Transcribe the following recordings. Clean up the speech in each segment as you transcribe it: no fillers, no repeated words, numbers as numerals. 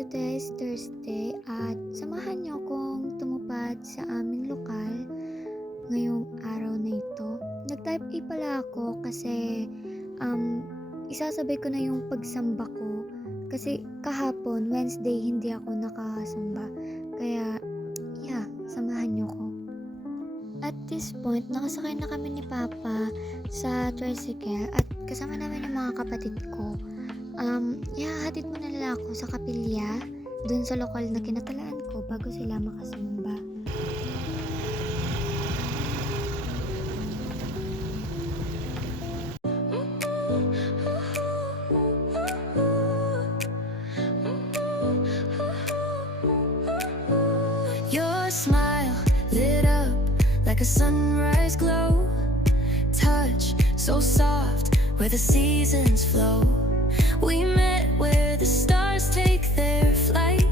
today is Thursday at samahan niyo akong tumupad sa aming lokal ngayong araw na ito. Nag-type A pala ako kasi isasabay ko na yung pagsamba ko kasi kahapon, Wednesday, hindi ako nakasamba. Kaya, samahan niyo ko. At this point, nakasakay na kami ni Papa sa tricycle at kasama namin yung mga kapatid ko. Ihahatid mo na nila ako sa kapilya dun sa lokal na kinatalaan ko bago sila makasamba. Your smile lit up like a sunrise glow. Touch so soft where the seasons flow. We met where the stars take their flight.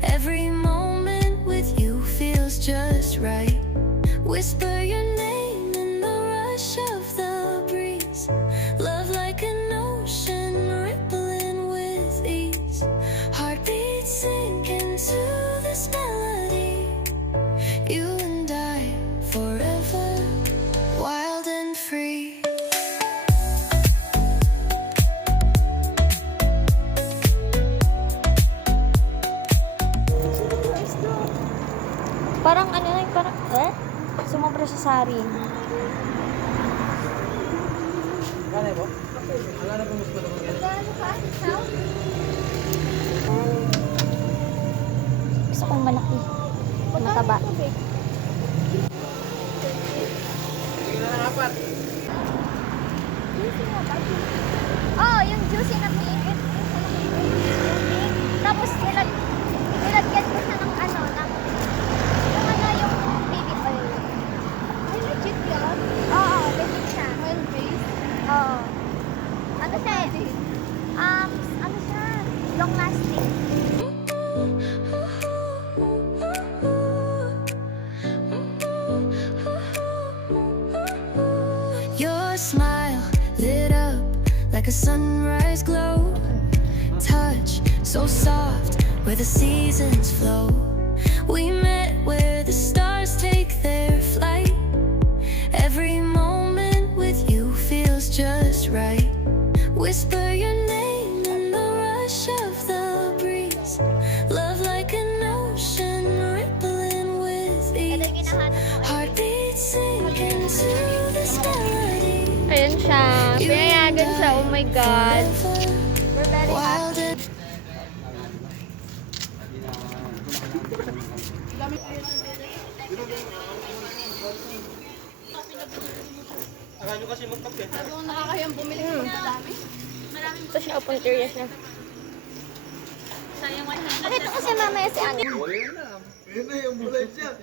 Every moment with you feels just right. Whisper your name in the rush of the breeze. Love like an ocean rippling with ease. Heartbeats sink into this melody. You and I forever, wild and free. Parang sumobra sa sari. Gusto kong malaki. Mataba. Oh, yung juicy na pink. Tapos nilagyan ko siya ng yung baby oil. Ay, legit yan? Oo, legit siya. Oil based? Oo. Ano siya long lasting. Your smile lit up like a sunrise glow. Touch so soft where the seasons flow. We met where the stars take their flight. Every moment with you feels just right. Whisper your name in the rush of the breeze. Love like an ocean rippling with ease. Heartbeats sink into this melody. Ayan siya. Pinayagan siya. Oh my God. We're very happy. Akala nyo kasi magkape. Kung nakakayang bumili ng dami. Ito siya, open curious na. Pakita ko siya mamaya si Ana. Yun na yung bulay siya.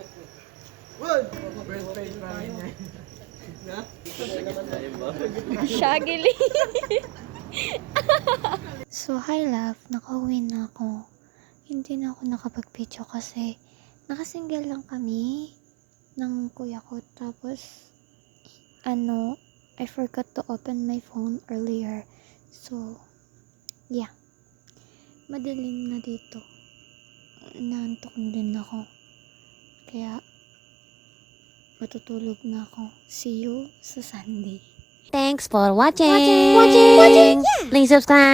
One! First page pa rin niya. Shagily. So, hi love. Nakauwi na ako. Hindi na ako nakapag-video kasi nakasingle lang kami ng kuya ko. Tapos, I forgot to open my phone earlier. So, yeah. Madilim na dito. Naantok din ako. Kaya, matutulog na ako. See you sa Sunday. Thanks for watching. Yeah. Please subscribe.